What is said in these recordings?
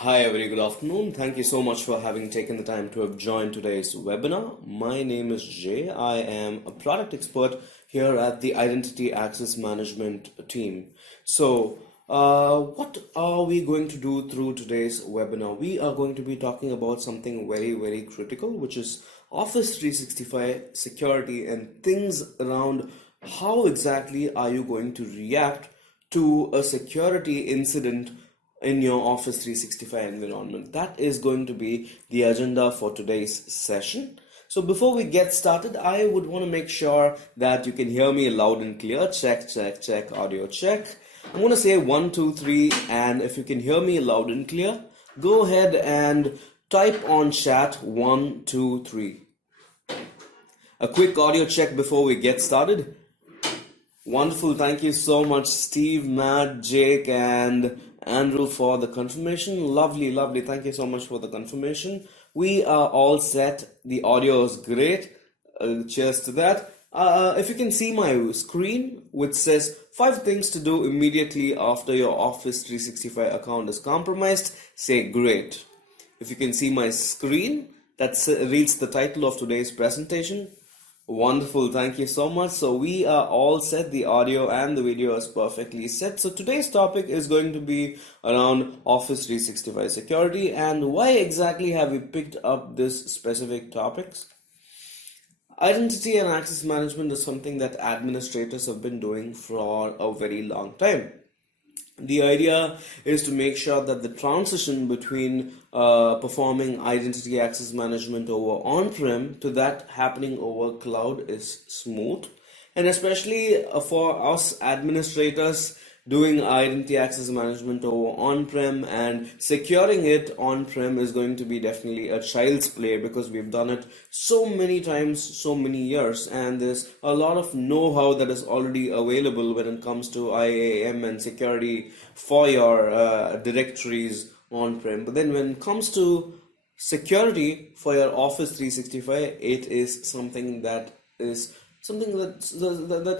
Hi, a very good afternoon. Thank you so much for having taken the time to have joined today's webinar. My name is Jay. I am a product expert here at the Identity Access Management team. What are we going to do through today's webinar? We are going to be talking about something very, very critical, which is Office 365 security and things around how exactly are you going to react to a security incident in your Office 365 environment. That is going to be the agenda for today's session. So before we get started, I would want to make sure that you can hear me loud and clear. Check, check, check, audio check. I'm going to say 1, 2, 3, and if you can hear me loud and clear, go ahead and type on chat 1, 2, 3. A quick audio check before we get started. Wonderful. Thank you so much, Steve, Matt, Jake, and Andrew for the confirmation. Lovely, lovely. Thank you so much for the confirmation. We are all set. The audio is great. Cheers to that. If you can see my screen, which says 5 things to do immediately after your Office 365 account is compromised, say great. If you can see my screen, that reads the title of today's presentation. Wonderful, thank you so much. So we are all set. The audio and the video is perfectly set. So today's topic is going to be around Office 365 security, and why exactly have we picked up this specific topics? Identity and access management is something that administrators have been doing for a very long time. The idea is to make sure that the transition between performing identity access management over on-prem to that happening over cloud is smooth. And especially for us administrators, doing identity access management over on-prem and securing it on-prem is going to be definitely a child's play, because we've done it so many times, so many years, and there's a lot of know-how that is already available when it comes to IAM and security for your directories on-prem. But then when it comes to security for your Office 365, it is something that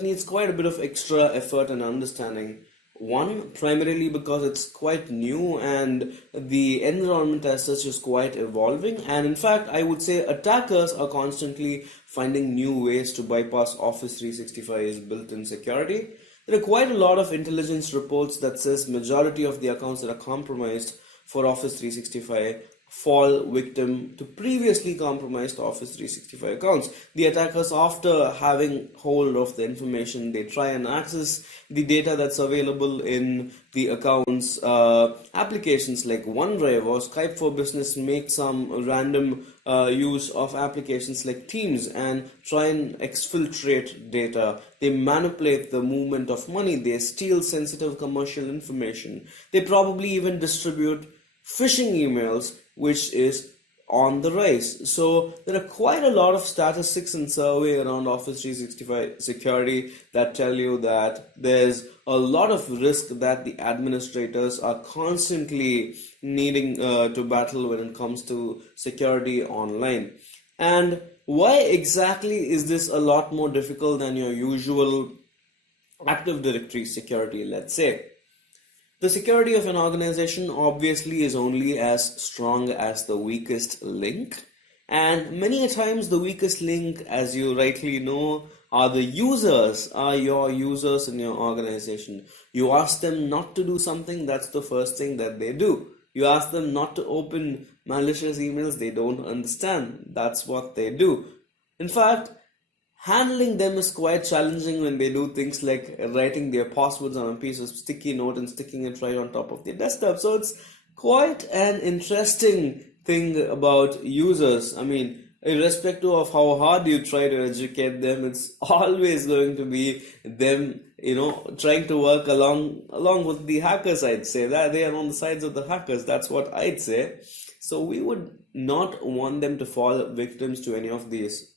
needs quite a bit of extra effort and understanding. One, primarily because it's quite new and the environment as such is quite evolving, and in fact I would say attackers are constantly finding new ways to bypass Office 365's built-in security. There are quite a lot of intelligence reports that says majority of the accounts that are compromised for Office 365 fall victim to previously compromised Office 365 accounts. The attackers, after having hold of the information, they try and access the data that's available in the accounts. Applications like OneDrive or Skype for Business make some random use of applications like Teams and try and exfiltrate data. They manipulate the movement of money. They steal sensitive commercial information. They probably even distribute phishing emails, which is on the rise. So there are quite a lot of statistics and survey around Office 365 security that tell you that there's a lot of risk that the administrators are constantly needing to battle when it comes to security online. And why exactly is this a lot more difficult than your usual Active Directory security, let's say? The security of an organization obviously is only as strong as the weakest link, and many a times the weakest link, as you rightly know, are your users in your organization. You ask them not to do something, that's the first thing that they do. You ask them not to open malicious emails, they don't understand, that's what they do. In fact, handling them is quite challenging when they do things like writing their passwords on a piece of sticky note and sticking it right on top of their desktop. So it's quite an interesting thing about users. I mean, irrespective of how hard you try to educate them, it's always going to be them, trying to work along with the hackers. I'd say that they are on the sides of the hackers. That's what I'd say. So we would not want them to fall victims to any of these,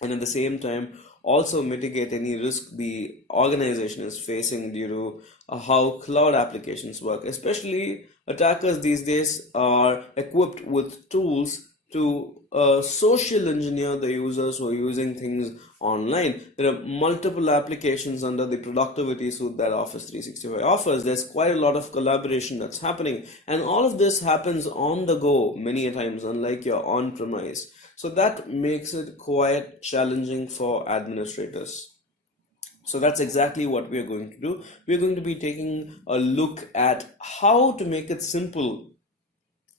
and at the same time also mitigate any risk the organization is facing due to how cloud applications work. Especially attackers these days are equipped with tools to social engineer the users who are using things online. There are multiple applications under the productivity suite that Office 365 offers. There's quite a lot of collaboration that's happening, and all of this happens on the go many a times, unlike your on premise. So that makes it quite challenging for administrators. So that's exactly what we are going to do. We're going to be taking a look at how to make it simple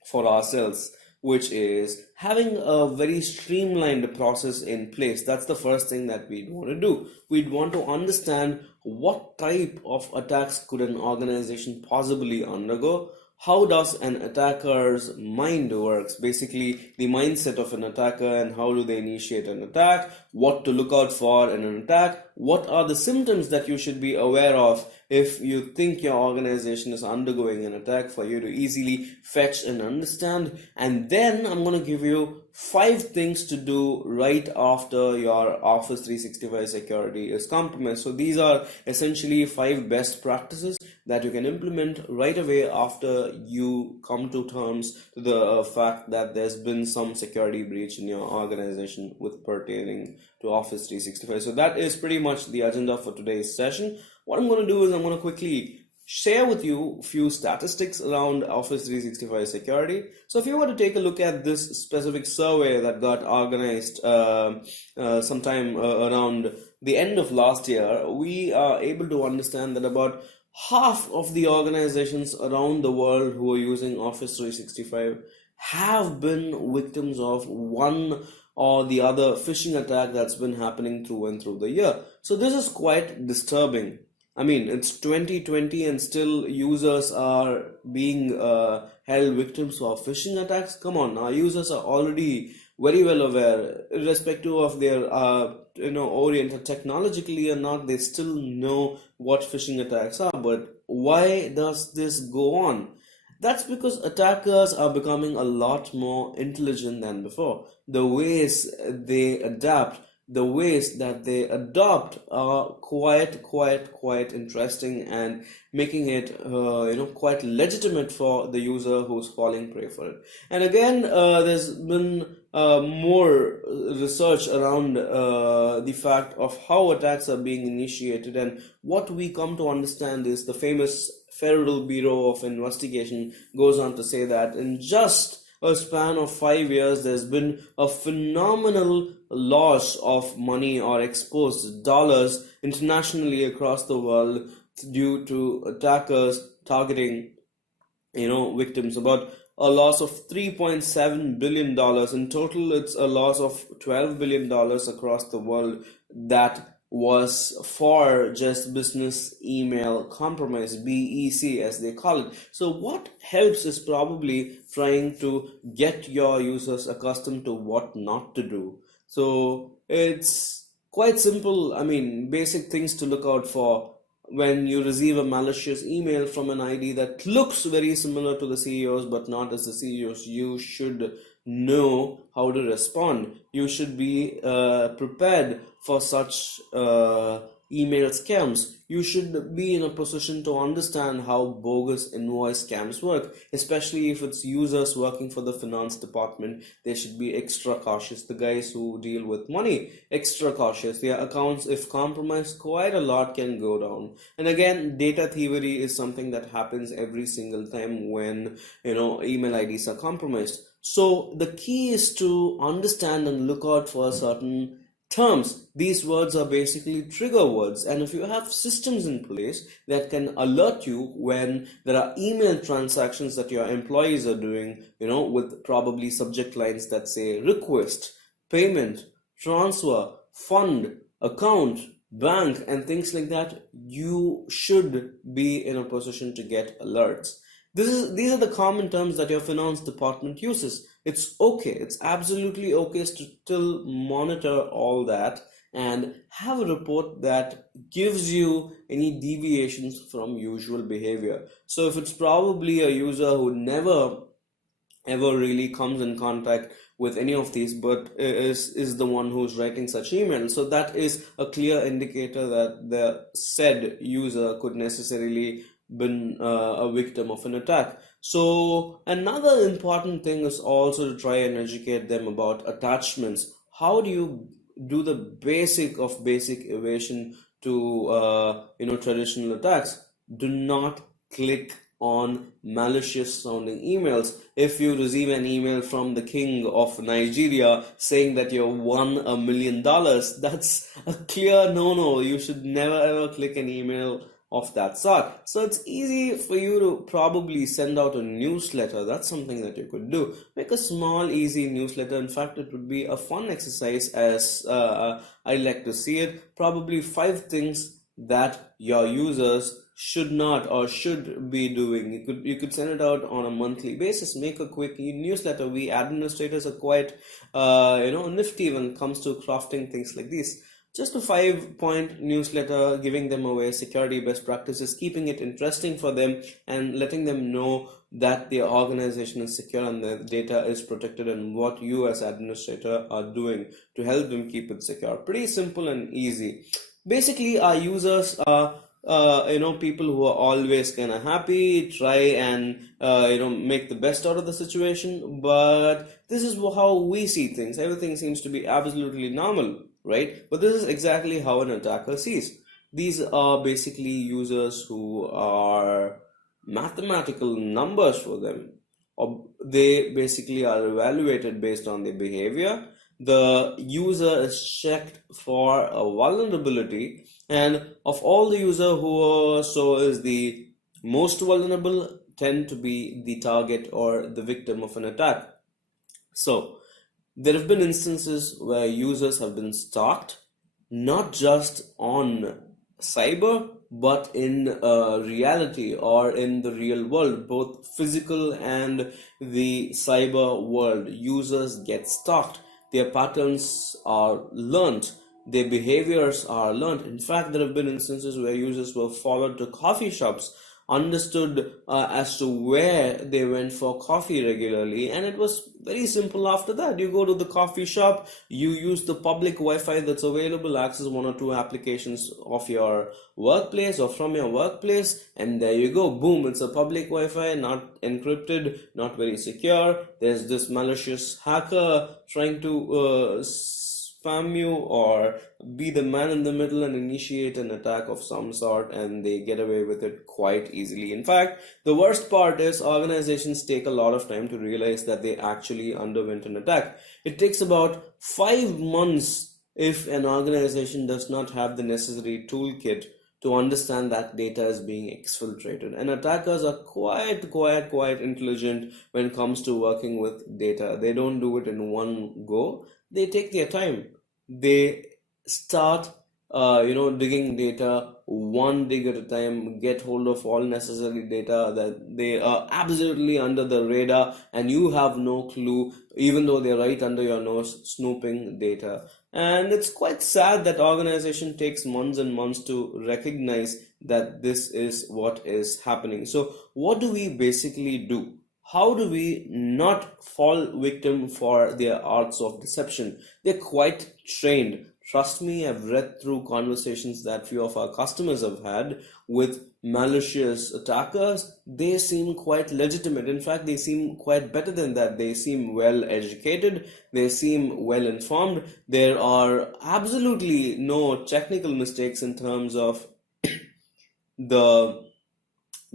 for ourselves, which is having a very streamlined process in place. That's the first thing that we'd want to do. We'd want to understand what type of attacks could an organization possibly undergo. How does an attacker's mind works? Basically, the mindset of an attacker and how do they initiate an attack, what to look out for in an attack, what are the symptoms that you should be aware of if you think your organization is undergoing an attack, for you to easily fetch and understand. And then I'm going to give you 5 things to do right after your Office 365 security is compromised. So these are essentially 5 best practices that you can implement right away after you come to terms to the fact that there's been some security breach in your organization with pertaining to Office 365. So that is pretty much the agenda for today's session. What I'm going to do is I'm going to quickly share with you a few statistics around Office 365 security. So if you were to take a look at this specific survey that got organized sometime around the end of last year, we are able to understand that about half of the organizations around the world who are using Office 365 have been victims of one or the other phishing attack that's been happening through and through the year. So this is quite disturbing. I mean, it's 2020 and still users are being held victims of phishing attacks. Come on, our users are already very well aware, irrespective of their oriented technologically or not. They still know what phishing attacks are. But why does this go on? That's because attackers are becoming a lot more intelligent than before. The ways they adapt, the ways that they adopt are quite interesting, and making it quite legitimate for the user who's falling prey for it. And again, there's been more research around the fact of how attacks are being initiated, and what we come to understand is the famous Federal Bureau of Investigation goes on to say that in just a span of 5 years, there's been a phenomenal loss of money or exposed dollars internationally across the world due to attackers targeting, victims. About a loss of $3.7 billion. In total, it's a loss of $12 billion across the world that was for just business email compromise, BEC as they call it. So what helps is probably trying to get your users accustomed to what not to do. So it's quite simple. I mean, basic things to look out for when you receive a malicious email from an ID that looks very similar to the CEO's but not as the CEO's. You should know how to respond. You should be prepared for such email scams. You should be in a position to understand how bogus invoice scams work, especially if it's users working for the finance department. They should be extra cautious. The guys who deal with money, extra cautious. Their accounts, if compromised, quite a lot can go down. And again, data thievery is something that happens every single time when email IDs are compromised. So the key is to understand and look out for certain terms. These words are basically trigger words, and if you have systems in place that can alert you when there are email transactions that your employees are doing, with probably subject lines that say request, payment, transfer, fund, account, bank, and things like that, you should be in a position to get alerts. These are the common terms that your finance department uses. It's okay. It's absolutely okay to still monitor all that and have a report that gives you any deviations from usual behavior. So if it's probably a user who never ever really comes in contact with any of these but is the one who's writing such emails, so that is a clear indicator that the said user could necessarily been a victim of an attack. So another important thing is also to try and educate them about attachments. How do you do the basic of basic evasion to traditional attacks? Do not click on malicious sounding emails. If you receive an email from the king of Nigeria saying that you won $1 million, that's a clear no-no. You should never ever click an email of that sort. So it's easy for you to probably send out a newsletter. That's something that you could do. Make a small, easy newsletter. In fact, it would be a fun exercise as I like to see it. Probably 5 things that your users should not or should be doing. You could send it out on a monthly basis. Make a quick newsletter. We administrators are quite nifty when it comes to crafting things like this. Just a 5-point newsletter giving them away security best practices, keeping it interesting for them, and letting them know that their organization is secure and their data is protected, and what you as administrator are doing to help them keep it secure. Pretty simple and easy. Basically, our users are people who are always kind of happy, try and make the best out of the situation. But this is how we see things. Everything seems to be absolutely normal, right? But this is exactly how an attacker sees. These are basically users who are mathematical numbers for them. Or they basically are evaluated based on their behavior. The user is checked for a vulnerability, and of all the user who so is the most vulnerable tend to be the target or the victim of an attack. So there have been instances where users have been stalked, not just on cyber, but in reality or in the real world, both physical and the cyber world. Users get stalked, their patterns are learned, their behaviors are learned. In fact, there have been instances where users were followed to coffee shops, understood as to where they went for coffee regularly, and it was very simple. After that, you go to the coffee shop, you use the public Wi-Fi that's available, access one or two applications of your workplace or from your workplace, and there you go, boom, it's a public Wi-Fi, not encrypted, not very secure. There's this malicious hacker trying to spam you or be the man in the middle and initiate an attack of some sort, and they get away with it quite easily. In fact, the worst part is organizations take a lot of time to realize that they actually underwent an attack. It takes about 5 months if an organization does not have the necessary toolkit to understand that data is being exfiltrated. And attackers are quite intelligent when it comes to working with data. They don't do it in one go. They take their time. They start digging data one dig at a time, get hold of all necessary data that they are absolutely under the radar and you have no clue, even though they're right under your nose snooping data. And it's quite sad that organization takes months and months to recognize that this is what is happening. So what do we basically do? How do we not fall victim for their arts of deception? They're quite trained. Trust me, I've read through conversations that few of our customers have had with malicious attackers. They seem quite legitimate. In fact, they seem quite better than that. They seem well educated. They seem well informed. There are absolutely no technical mistakes in terms of the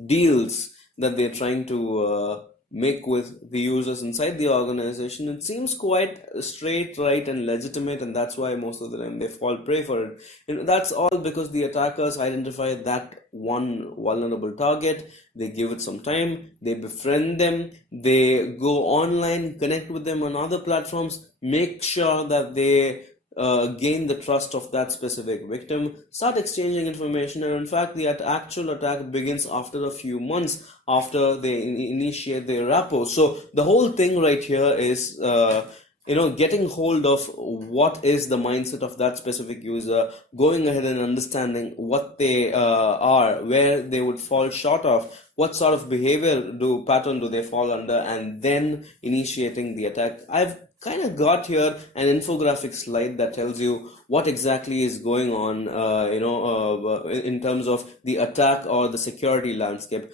deals that they're trying to make with the users inside the organization. It seems quite straight, right, and legitimate, and that's why most of the time they fall prey for it. That's all because the attackers identify that one vulnerable target, they give it some time, they befriend them, they go online, connect with them on other platforms, make sure that they gain the trust of that specific victim, start exchanging information, and in fact the actual attack begins after a few months after they initiate their rapport. So the whole thing right here is getting hold of what is the mindset of that specific user, going ahead and understanding what they are, where they would fall short of, what sort of behavior pattern do they fall under, and then initiating the attack. I've kind of got here an infographic slide that tells you what exactly is going on in terms of the attack or the security landscape.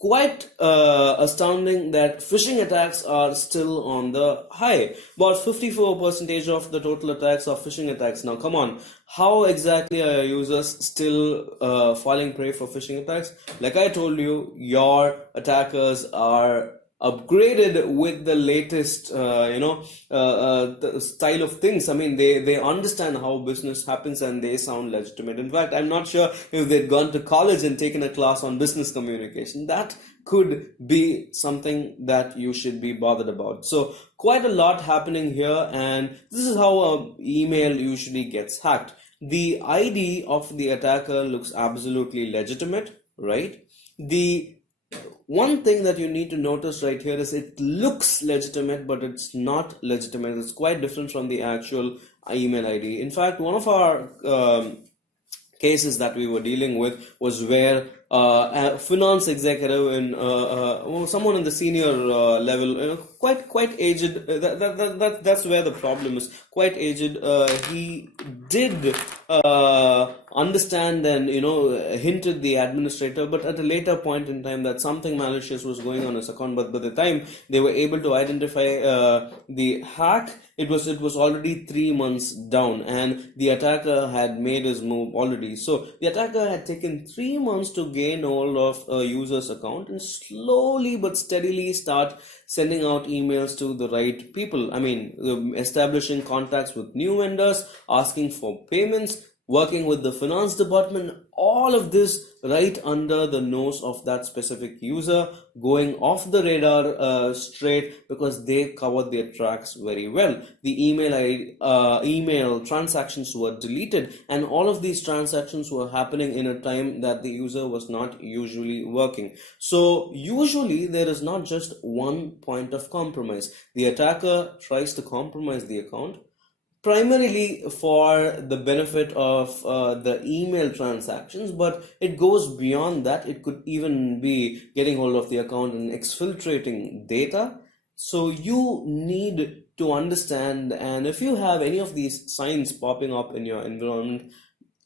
quite astounding that phishing attacks are still on the high. About 54% of the total attacks are phishing attacks. Now, come on, how exactly are users still falling prey for phishing attacks? Like I told you, your attackers are upgraded with the latest the style of things. I mean, they understand how business happens and they sound legitimate. In fact, I'm not sure if they'd gone to college and taken a class on business communication. That could be something that you should be bothered about. So quite a lot happening here, and this is how an email usually gets hacked. The ID of the attacker looks absolutely legitimate, right? The one thing that you need to notice right here is it looks legitimate, but it's not legitimate. It's quite different from the actual email ID. In fact, one of our cases that we were dealing with was where a finance executive in someone in the senior level, quite aged. That's where the problem is. Quite aged. He did understand and hinted the administrator, but at a later point in time that something malicious was going on his account. But by the time they were able to identify the hack, it was already 3 months down, and the attacker had made his move already. So the attacker had taken 3 months to gain hold of a user's account and slowly but steadily start sending out emails to the right people. I mean, establishing contacts with new vendors, asking for payments, working with the finance department, all of this right under the nose of that specific user, going off the radar straight, because they covered their tracks very well. The email transactions were deleted, and all of these transactions were happening in a time that the user was not usually working. So usually there is not just one point of compromise. The attacker tries to compromise the account primarily for the benefit of the email transactions, but it goes beyond that. It could even be getting hold of the account and exfiltrating data. So you need to understand, and if you have any of these signs popping up in your environment,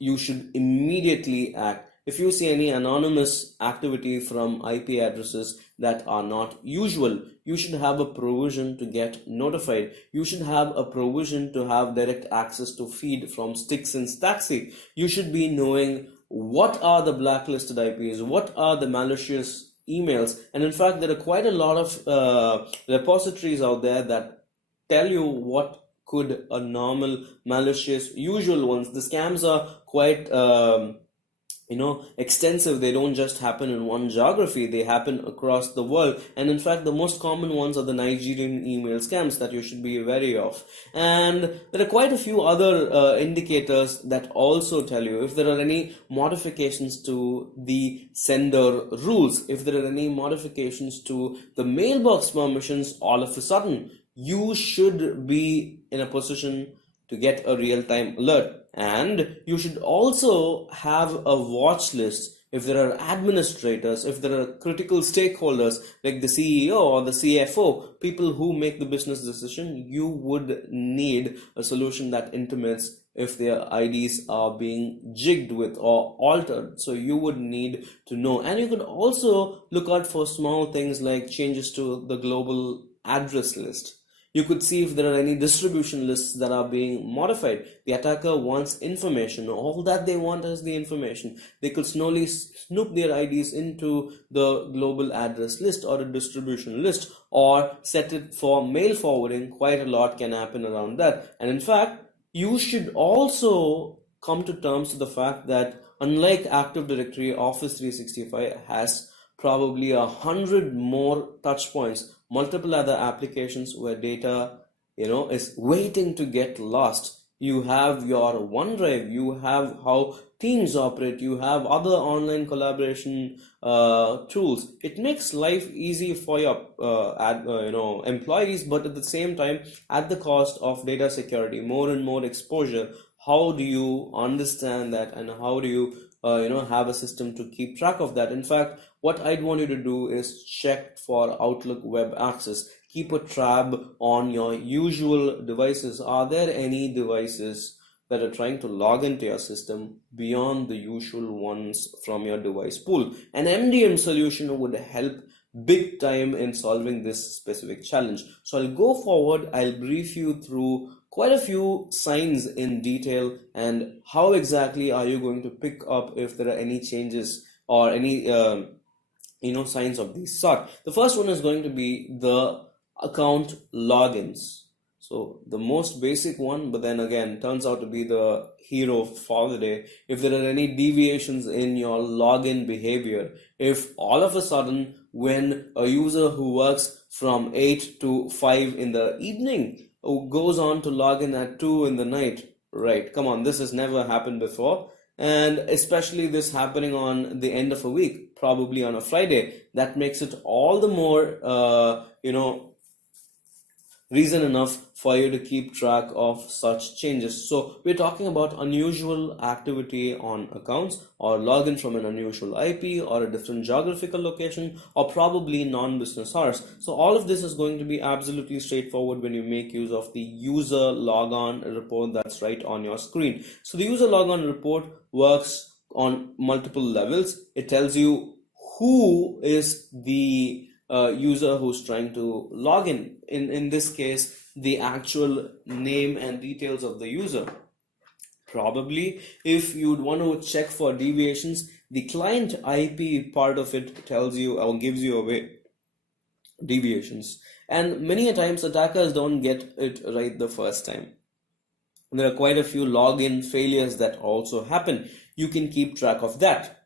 you should immediately act. If you see any anonymous activity from IP addresses that are not usual, you should have a provision to get notified. You should have a provision to have direct access to feed from Sticks and Staxi. You should be knowing what are the blacklisted IPs, what are the malicious emails, and in fact there are quite a lot of repositories out there that tell you what could a normal malicious usual ones. The scams are quite extensive. They don't just happen in one geography, they happen across the world. And in fact, the most common ones are the Nigerian email scams that you should be wary of. And there are quite a few other indicators that also tell you if there are any modifications to the sender rules, if there are any modifications to the mailbox permissions. All of a sudden you should be in a position to get a real-time alert. And you should also have a watch list. If there are administrators, if there are critical stakeholders like the CEO or the CFO, people who make the business decision, you would need a solution that intimates if their IDs are being jigged with or altered. So you would need to know. And you could also look out for small things like changes to the global address list. You could see if there are any distribution lists that are being modified. The attacker wants information. All that they want is the information. They could slowly snoop their IDs into the global address list or a distribution list, or set it for mail forwarding. Quite a lot can happen around that. And in fact, you should also come to terms with the fact that unlike Active Directory, Office 365 has probably 100 more touch points, multiple other applications where data is waiting to get lost. You have your OneDrive, you have how Teams operate, you have other online collaboration tools. It makes life easy for your employees, but at the same time, at the cost of data security, more and more exposure. How do you understand that, and how do you have a system to keep track of that? In fact, what I'd want you to do is check for Outlook web access. Keep a tab on your usual devices. Are there any devices that are trying to log into your system beyond the usual ones from your device pool. An MDM solution would help big time in solving this specific challenge. So I'll go forward, I'll brief you through quite a few signs in detail and how exactly are you going to pick up if there are any changes or any signs of these sort. The first one is going to be the account logins. So the most basic one, but then again turns out to be the hero for the day. If there are any deviations in your login behavior, if all of a sudden when a user who works from 8 to 5 in the evening goes on to log in at 2 in the night, right? Come on, this has never happened before. And especially this happening on the end of a week, probably on a Friday, that makes it all the more, reason enough for you to keep track of such changes. So we're talking about unusual activity on accounts or login from an unusual IP or a different geographical location or probably non-business hours. So all of this is going to be absolutely straightforward when you make use of the user logon report that's right on your screen. So the user logon report works on multiple levels. It tells you who is the user who's trying to log in. In this case, the actual name and details of the user. Probably, if you'd want to check for deviations, the client IP part of it tells you or gives you away deviations. And many a times, attackers don't get it right the first time. There are quite a few login failures that also happen. You can keep track of that.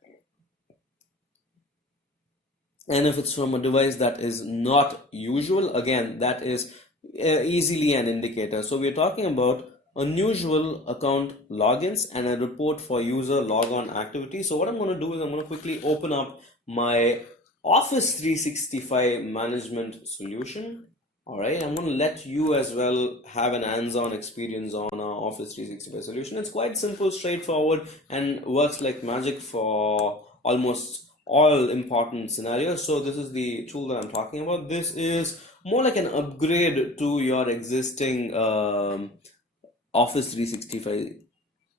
And if it's from a device that is not usual, again, that is easily an indicator. So we're talking about unusual account logins and a report for user logon activity. So what I'm going to do is I'm going to quickly open up my Office 365 management solution. All right, I'm going to let you as well have an hands-on experience on our Office 365 solution. It's quite simple, straightforward, and works like magic for almost all important scenarios. So this is the tool that I'm talking about. This is more like an upgrade to your existing Office 365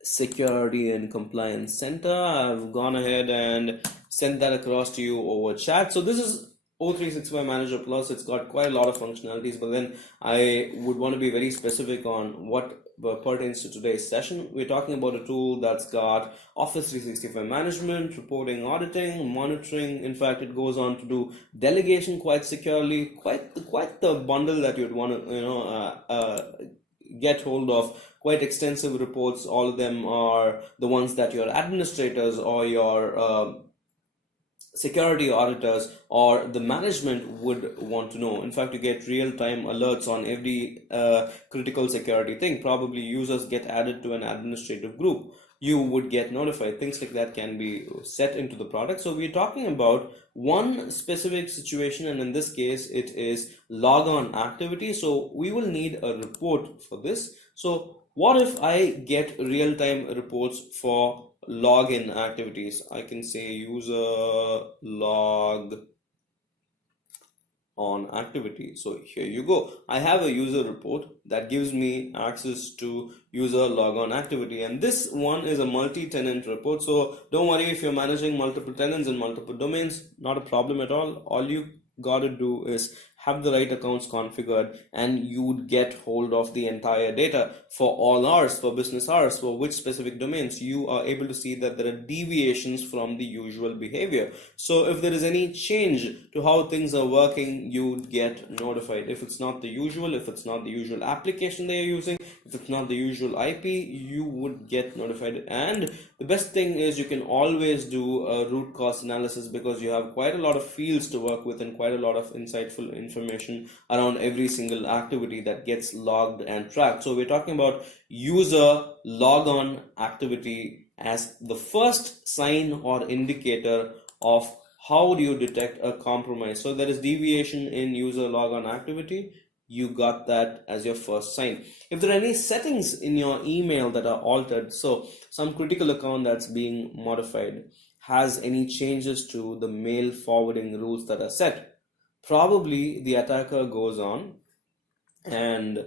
Security and Compliance Center. I've gone ahead and sent that across to you over chat. So this is O365 Manager Plus. It's got quite a lot of functionalities, but then I would want to be very specific on what pertains to today's session. We're talking about a tool that's got Office 365 management, reporting, auditing, monitoring. In fact, it goes on to do delegation quite securely. Quite the bundle that you'd want to get hold of. Quite extensive reports. All of them are the ones that your administrators or your security auditors or the management would want to know. In fact, you get real-time alerts on every critical security thing. Probably users get added to an administrative group, you would get notified. Things like that can be set into the product. So we're talking about one specific situation, and in this case it is logon activity. So we will need a report for this. So what if I get real-time reports for login activities? I can say user log on activity. So here you go. I have a user report that gives me access to user logon activity, and this one is a multi-tenant report. So don't worry if you're managing multiple tenants and multiple domains, not a problem at all. All you got to do is have the right accounts configured, and you would get hold of the entire data for all hours, for business hours, for which specific domains. You are able to see that there are deviations from the usual behavior. So if there is any change to how things are working, you would get notified. If it's not the usual, if it's not the usual application they are using, if it's not the usual IP, you would get notified. And the best thing is you can always do a root cause analysis, because you have quite a lot of fields to work with and quite a lot of insightful information around every single activity that gets logged and tracked. So we're talking about user logon activity as the first sign or indicator of how do you detect a compromise. So there is deviation in user logon activity. You got that as your first sign. If there are any settings in your email that are altered, so some critical account that's being modified has any changes to the mail forwarding rules that are set, probably the attacker goes on and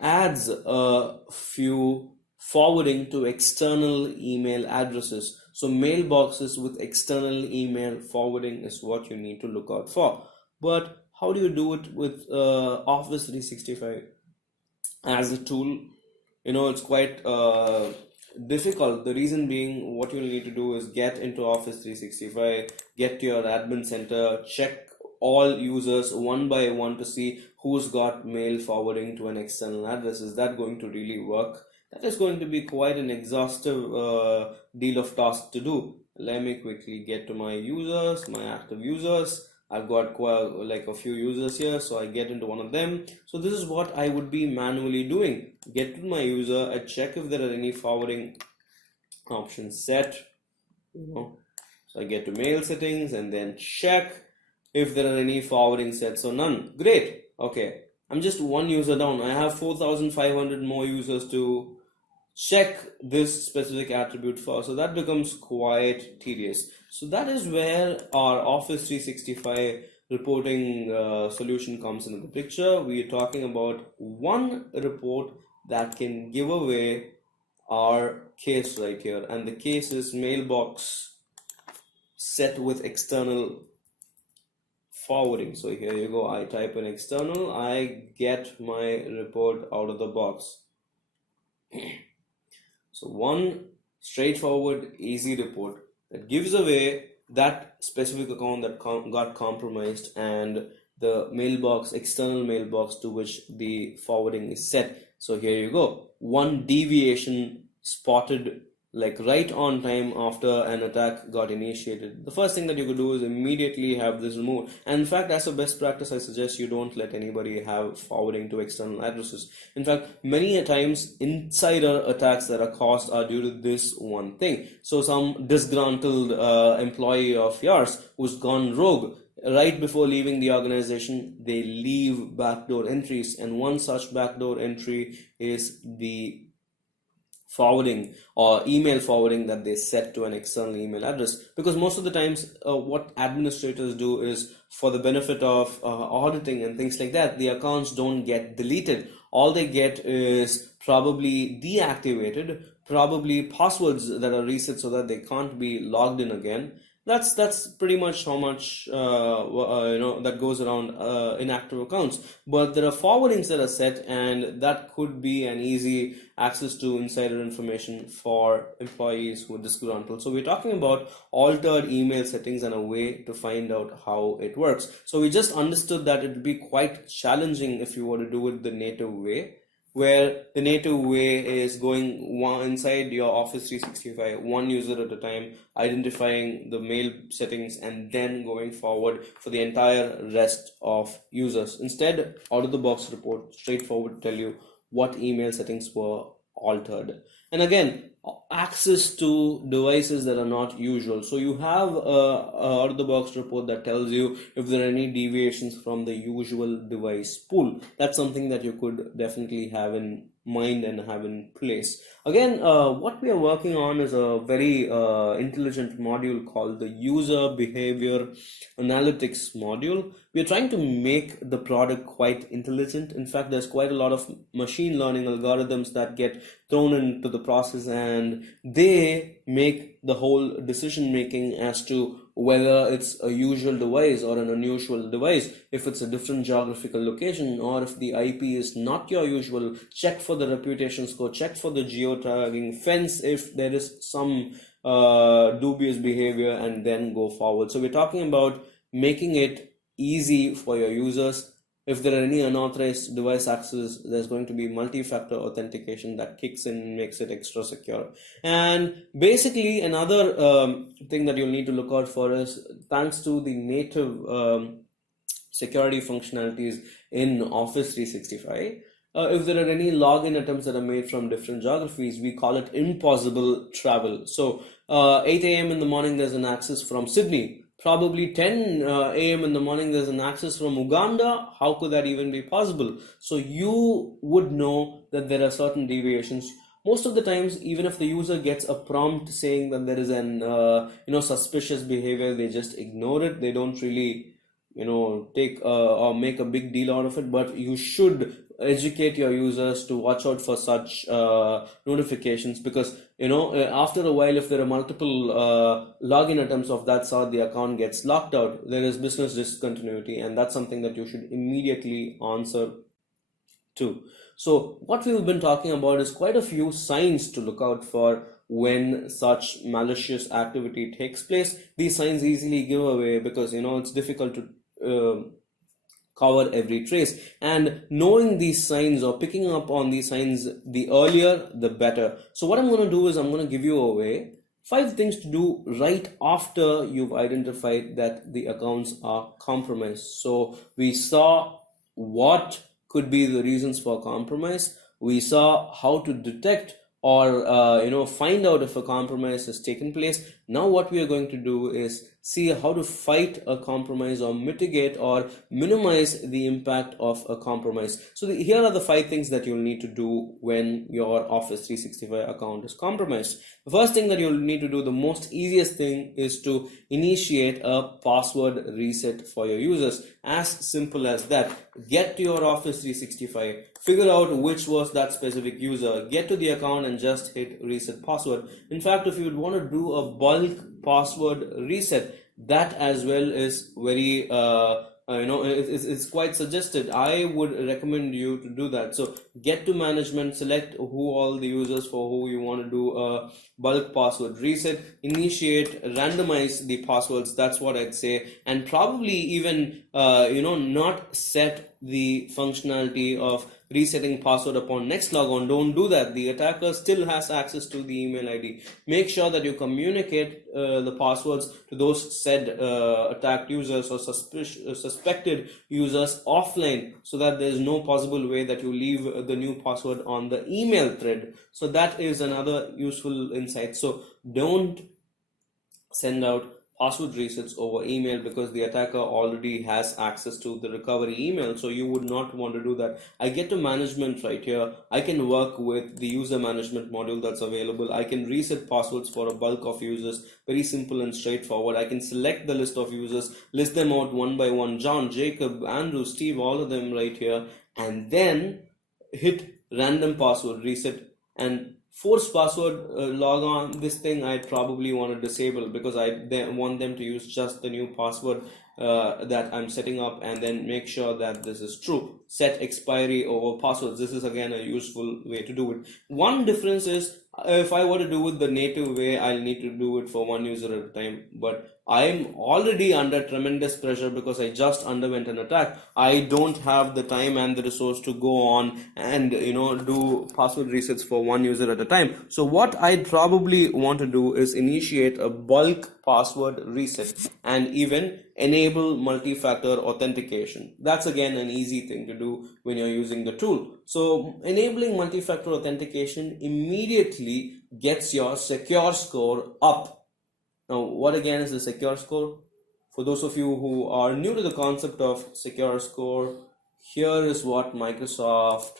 adds a few forwarding to external email addresses. So mailboxes with external email forwarding is what you need to look out for. But how do you do it with Office 365 as a tool? It's quite difficult. The reason being, what you'll need to do is get into Office 365, get to your admin center, check all users one by one to see who's got mail forwarding to an external address. Is that going to really work? That is going to be quite an exhaustive deal of task to do. Let me quickly get to my users, my active users. I've got quite like a few users here, so I get into one of them. So this is what I would be manually doing. Get to my user, I check if there are any forwarding options set. So I get to mail settings and then check if there are any forwarding sets. So none. Great. Okay. I'm just one user down. I have 4,500 more users to check this specific attribute for. So that becomes quite tedious. So that is where our Office 365 reporting solution comes into the picture. We are talking about one report that can give away our case right here, and the case is mailbox set with external forwarding. So here you go, I type in external, I get my report out of the box. So one straightforward, easy report that gives away that specific account that got compromised and the mailbox, external mailbox to which the forwarding is set. So here you go, one deviation spotted like right on time after an attack got initiated. The first thing that you could do is immediately have this removed. And in fact, as a best practice, I suggest you don't let anybody have forwarding to external addresses. In fact, many a times insider attacks that are caused are due to this one thing. So some disgruntled employee of yours who's gone rogue, right before leaving the organization, they leave backdoor entries, and one such backdoor entry is the forwarding or email forwarding that they set to an external email address. Because most of the times what administrators do is, for the benefit of auditing and things like that, the accounts don't get deleted. All they get is probably deactivated, probably passwords that are reset so that they can't be logged in again. That's pretty much how much that goes around inactive accounts. But there are forwardings that are set, and that could be an easy access to insider information for employees who are disgruntled. So we're talking about altered email settings and a way to find out how it works. So we just understood that it would be quite challenging if you were to do it the native way, where the native way is going inside your Office 365, one user at a time, identifying the mail settings and then going forward for the entire rest of users. Instead, out of the box report, straightforward tell you what email settings were altered. And again, access to devices that are not usual. So you have a out of the box report that tells you if there are any deviations from the usual device pool. That's something that you could definitely have in mind and have in place. Again, what we are working on is a very intelligent module called the user behavior analytics module. We are trying to make the product quite intelligent. In fact, there's quite a lot of machine learning algorithms that get thrown into the process, and they make the whole decision making as to whether it's a usual device or an unusual device, if it's a different geographical location, or if the IP is not your usual. Check for the reputation score, check for the geotagging, fence if there is some dubious behavior, and then go forward. So we're talking about making it easy for your users. If there are any unauthorized device access, there's going to be multi-factor authentication that kicks in and makes it extra secure. And basically, another thing that you'll need to look out for is, thanks to the native security functionalities in Office 365, if there are any login attempts that are made from different geographies, we call it impossible travel. So 8 a.m. in the morning, there's an access from Sydney. Probably 10 a.m. in the morning, there's an access from Uganda. How could that even be possible? So you would know that there are certain deviations. Most of the times, even if the user gets a prompt saying that there is an suspicious behavior, they just ignore it. They don't really take or make a big deal out of it, but you should educate your users to watch out for such notifications, because after a while, if there are multiple login attempts of that sort, the account gets locked out. There is business discontinuity, and that's something that you should immediately answer to. So what we've been talking about is quite a few signs to look out for when such malicious activity takes place. These signs easily give away, because it's difficult to cover every trace, and knowing these signs or picking up on these signs, the earlier the better. So what I'm going to do is I'm going to give you away 5 things to do right after you've identified that the accounts are compromised. So we saw what could be the reasons for compromise. We saw how to detect or find out if a compromise has taken place. Now what we are going to do is see how to fight a compromise or mitigate or minimize the impact of a compromise. So here are the 5 things that you'll need to do when your Office 365 account is compromised. The first thing that you'll need to do, the most easiest thing, is to initiate a password reset for your users. As simple as that. Get to your Office 365, figure out which was that specific user, get to the account and just hit reset password. In fact, if you would want to do a bulk password reset, that as well is very it's quite suggested. I would recommend you to do that. So get to management, select who all the users for who you want to do a bulk password reset, initiate, randomize the passwords. That's what I'd say. And probably even not set the functionality of resetting password upon next logon. Don't do that. The attacker still has access to the email ID. Make sure that you communicate the passwords to those said attacked users or suspected users offline, so that there's no possible way that you leave the new password on the email thread. So that is another useful insight. So don't send out password resets over email, because the attacker already has access to the recovery email. So you would not want to do that. I get to management right here. I can work with the user management module that's available. I can reset passwords for a bulk of users. Very simple and straightforward. I can select the list of users, list them out one by one. John, Jacob, Andrew, Steve, all of them right here. And then hit random password reset and force password log on. This thing I probably want to disable, because I want them to use just the new password that I'm setting up, and then make sure that this is true. Set expiry over passwords. This is again a useful way to do it. One difference is, if I were to do it the native way, I'll need to do it for one user at a time. But I'm already under tremendous pressure because I just underwent an attack. I don't have the time and the resource to go on and do password resets for one user at a time. So what I'd probably want to do is initiate a bulk password reset and even enable multi-factor authentication. That's again an easy thing to do when you're using the tool. So enabling multi-factor authentication immediately gets your secure score up. Now, what again is the secure score? For those of you who are new to the concept of secure score, here is what Microsoft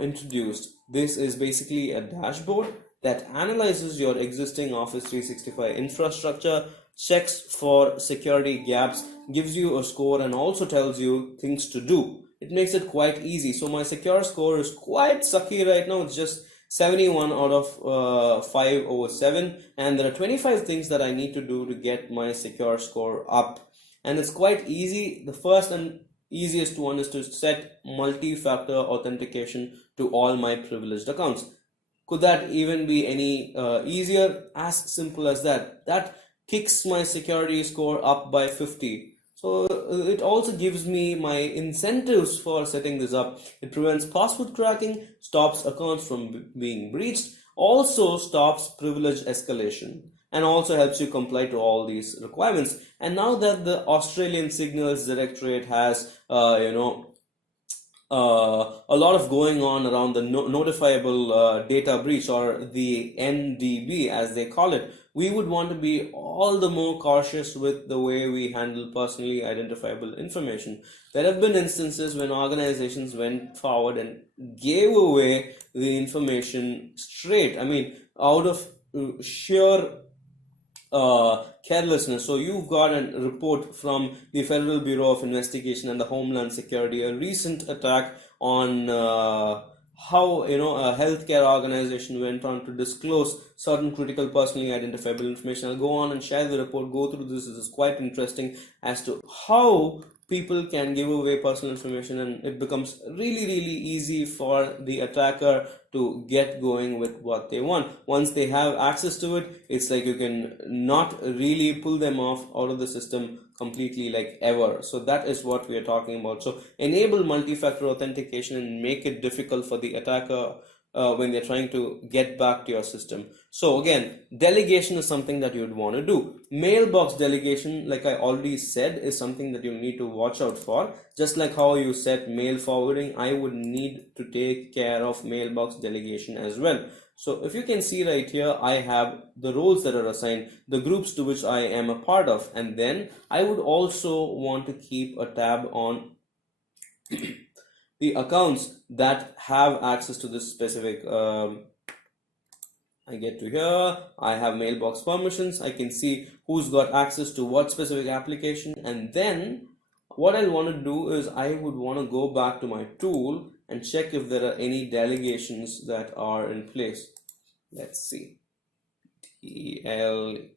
introduced. This is basically a dashboard that analyzes your existing Office 365 infrastructure, checks for security gaps, gives you a score, and also tells you things to do. It makes it quite easy. So my secure score is quite sucky right now. It's just 71 out of 5 over 7, and there are 25 things that I need to do to get my secure score up, and it's quite easy. The first and easiest one is to set multi-factor authentication to all my privileged accounts. Could that even be any easier? As simple as that. That kicks my security score up by 50. So it also gives me my incentives for setting this up. It prevents password cracking, stops accounts from being breached, also stops privilege escalation, and also helps you comply to all these requirements. And now that the Australian Signals Directorate has a lot of going on around the notifiable data breach, or the NDB as they call it, we would want to be all the more cautious with the way we handle personally identifiable information. There have been instances when organizations went forward and gave away the information straight. I mean, out of sheer carelessness. So you've got a report from the Federal Bureau of Investigation and the Homeland Security, a recent attack on how a healthcare organization went on to disclose certain critical personally identifiable information. I'll go on and share the report, go through this. This is quite interesting as to how people can give away personal information, and it becomes really easy for the attacker to get going with what they want. Once they have access to it, it's like you can not really pull them off out of the system completely, like ever. So that is what we are talking about. So enable multi-factor authentication and make it difficult for the attacker when they're trying to get back to your system. So again, delegation is something that you would want to do. Mailbox delegation, like I already said, is something that you need to watch out for. Just like how you said mail forwarding, I would need to take care of mailbox delegation as well. So if you can see right here, I have the roles that are assigned, the groups to which I am a part of, and then I would also want to keep a tab on the accounts that have access to this specific I get to here, I have mailbox permissions, I can see who's got access to what specific application, and then what I'll want to do is I would want to go back to my tool and check if there are any delegations that are in place. Let's see, DLEG,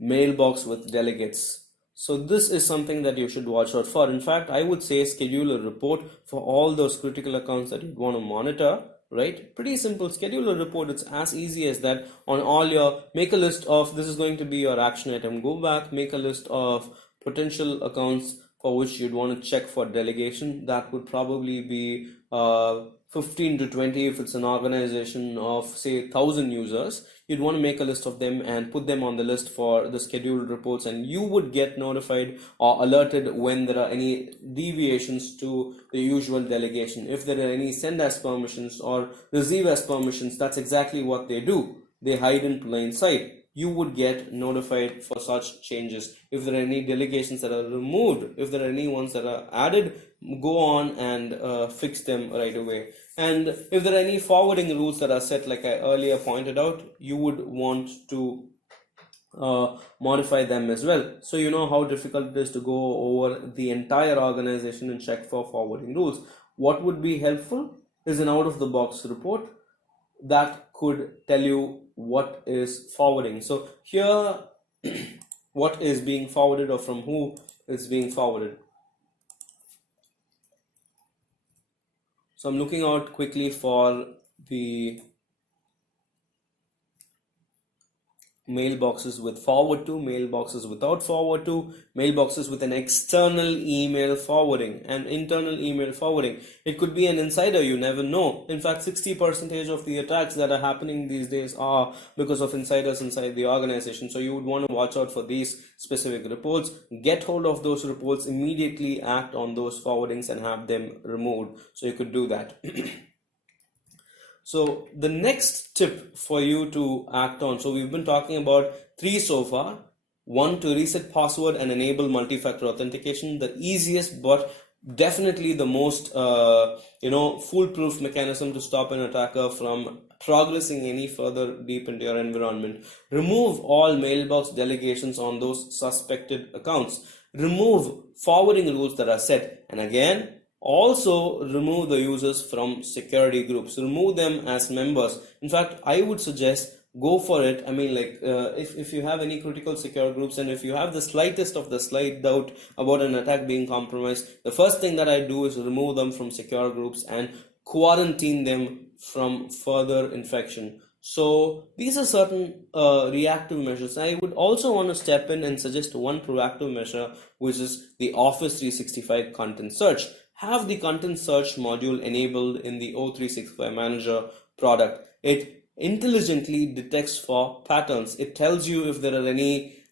mailbox with delegates. So this is something that you should watch out for. In fact, I would say schedule a report for all those critical accounts that you want to monitor, right? Pretty simple. Schedule a report. It's as easy as that. On all your, make a list of, this is going to be your action item. Go back, make a list of potential accounts for which you'd want to check for delegation. That would probably be 15 to 20 if it's an organization of say 1,000 users. You'd want to make a list of them and put them on the list for the scheduled reports, and you would get notified or alerted when there are any deviations to the usual delegation. If there are any send as permissions or receive as permissions, that's exactly what they do. They hide in plain sight. You would get notified for such changes. If there are any delegations that are removed, if there are any ones that are added, go on and fix them right away. And if there are any forwarding rules that are set, like I earlier pointed out, you would want to modify them as well. So you know how difficult it is to go over the entire organization and check for forwarding rules. What would be helpful is an out-of-the-box report that could tell you what is forwarding. So here, what is being forwarded or from who is being forwarded. So I'm looking out quickly for the mailboxes with forward to, mailboxes without forward to, mailboxes with an external email forwarding and internal email forwarding. It could be an insider, you never know. In fact, 60% of the attacks that are happening these days are because of insiders inside the organization. So you would want to watch out for these specific reports, get hold of those reports, immediately act on those forwardings and have them removed. So you could do that. So the next tip for you to act on, so we've been talking about 3 so far. 1, to reset password and enable multi-factor authentication, the easiest but definitely the most foolproof mechanism to stop an attacker from progressing any further deep into your environment. Remove all mailbox delegations on those suspected accounts. Remove forwarding rules that are set, and again, also remove the users from security groups. Remove them as members. In fact, I would suggest go for it. I mean, like if you have any critical secure groups, and if you have the slightest of the slight doubt about an attack being compromised, the first thing that I do is remove them from secure groups and quarantine them from further infection. So these are certain reactive measures. I would also want to step in and suggest one proactive measure, which is the Office 365 content search. Have the content search module enabled in the O365 Manager product. It intelligently detects for patterns. It tells you if there are any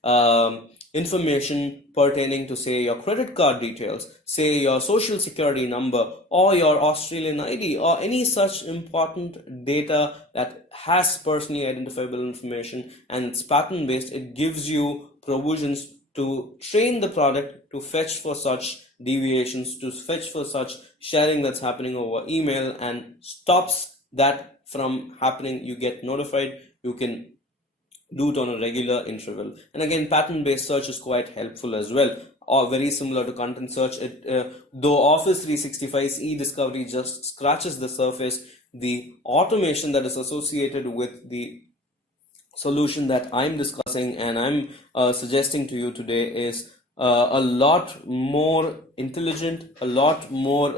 information pertaining to, say, your credit card details, say your social security number, or your Australian ID, or any such important data that has personally identifiable information and it's pattern based. It gives you provisions to train the product to fetch for such deviations, to fetch for such sharing that's happening over email, and stops that from happening. You get notified. You can do it on a regular interval. And again, pattern-based search is quite helpful as well, or very similar to content search. Though Office 365's e-discovery just scratches the surface, the automation that is associated with the solution that I'm discussing and I'm suggesting to you today is a lot more intelligent, a lot more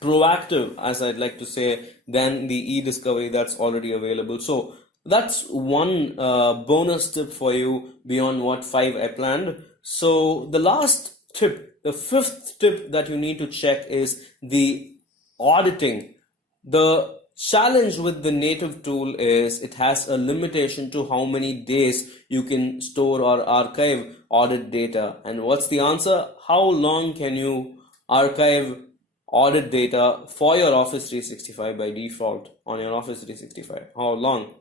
proactive, as I'd like to say, than the e-discovery that's already available. So that's one bonus tip for you beyond what 5 I planned. So the last tip, the fifth tip that you need to check is the auditing. The challenge with the native tool is it has a limitation to how many days you can store or archive audit data. And what's the answer? How long can you archive audit data for your Office 365 by default on your Office 365? How long?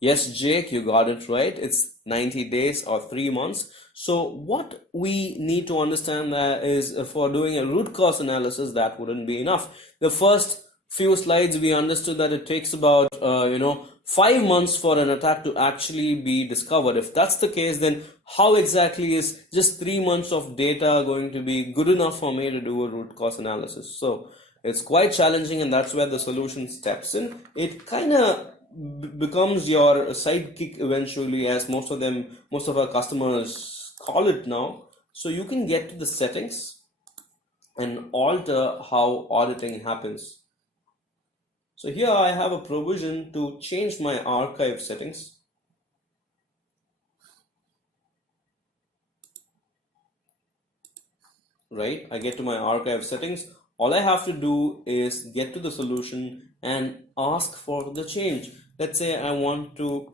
Yes, Jake, you got it right. It's 90 days or 3 months. So what we need to understand is for doing a root cause analysis, that wouldn't be enough. The first few slides we understood that it takes about 5 months for an attack to actually be discovered. If that's the case, then how exactly is just 3 months of data going to be good enough for me to do a root cause analysis? So it's quite challenging, and that's where the solution steps in. It kind of becomes your sidekick eventually, as most of our customers call it now. So you can get to the settings and alter how auditing happens. So here I have a provision to change my archive settings. Right, I get to my archive settings. All I have to do is get to the solution and ask for the change. Let's say I want to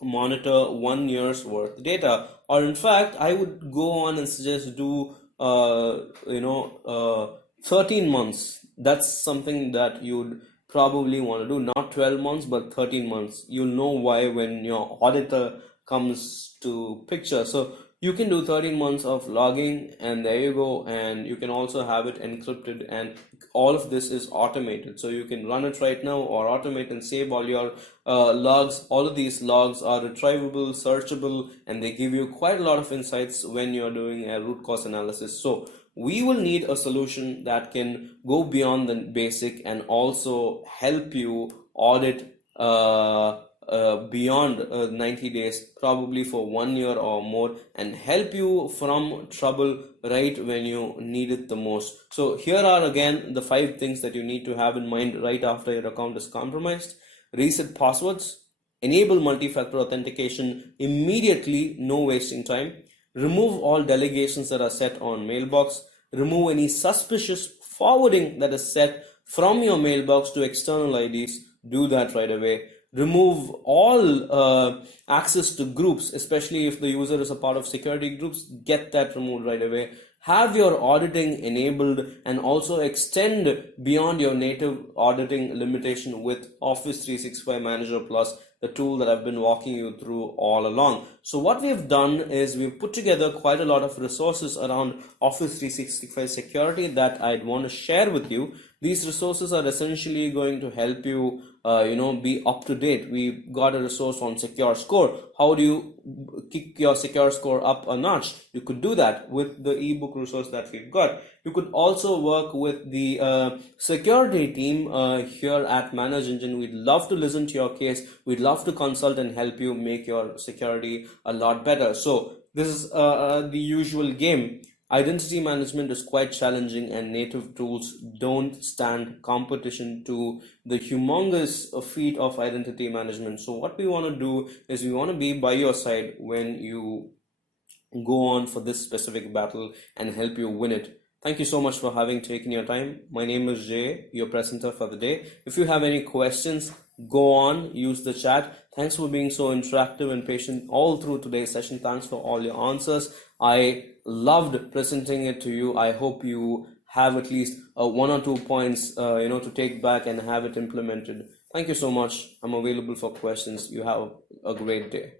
monitor 1 year's worth data, or in fact I would go on and suggest do 13 months. That's something that you'd probably want to do, not 12 months but 13 months. You'll know why when your auditor comes to picture. So you can do 13 months of logging, and there you go. And you can also have it encrypted, and all of this is automated. So you can run it right now or automate and save all your logs. All of these logs are retrievable, searchable, and they give you quite a lot of insights when you're doing a root cause analysis. So we will need a solution that can go beyond the basic and also help you audit beyond 90 days, probably for 1 year or more, and help you from trouble right when you need it the most. So here are again the 5 things that you need to have in mind right after your account is compromised. Reset passwords, enable multi-factor authentication immediately, no wasting time. Remove all delegations that are set on Mailbox. Remove any suspicious forwarding that is set from your Mailbox to external IDs. Do that right away. Remove all access to groups, especially if the user is a part of security groups. Get that removed right away. Have your auditing enabled, and also extend beyond your native auditing limitation with Office 365 Manager Plus, the tool that I've been walking you through all along. So what we've done is we've put together quite a lot of resources around Office 365 security that I'd want to share with you. These resources are essentially going to help you be up to date. We got a resource on secure score. How do you kick your secure score up a notch? You could do that with the ebook resource that we've got. You could also work with the security team here at Manage Engine. We'd love to listen to your case. We'd love to consult and help you make your security a lot better. So this is the usual game. Identity management is quite challenging, and native tools don't stand competition to the humongous feat of identity management. So what we want to do is we want to be by your side when you go on for this specific battle and help you win it. Thank you so much for having taken your time. My name is Jay, your presenter for the day. If you have any questions, go on, use the chat. Thanks for being so interactive and patient all through today's session. Thanks for all your answers. I loved presenting it to you. I hope you have at least 1 or 2 points to take back and have it implemented. Thank you so much. I'm available for questions. You have a great day.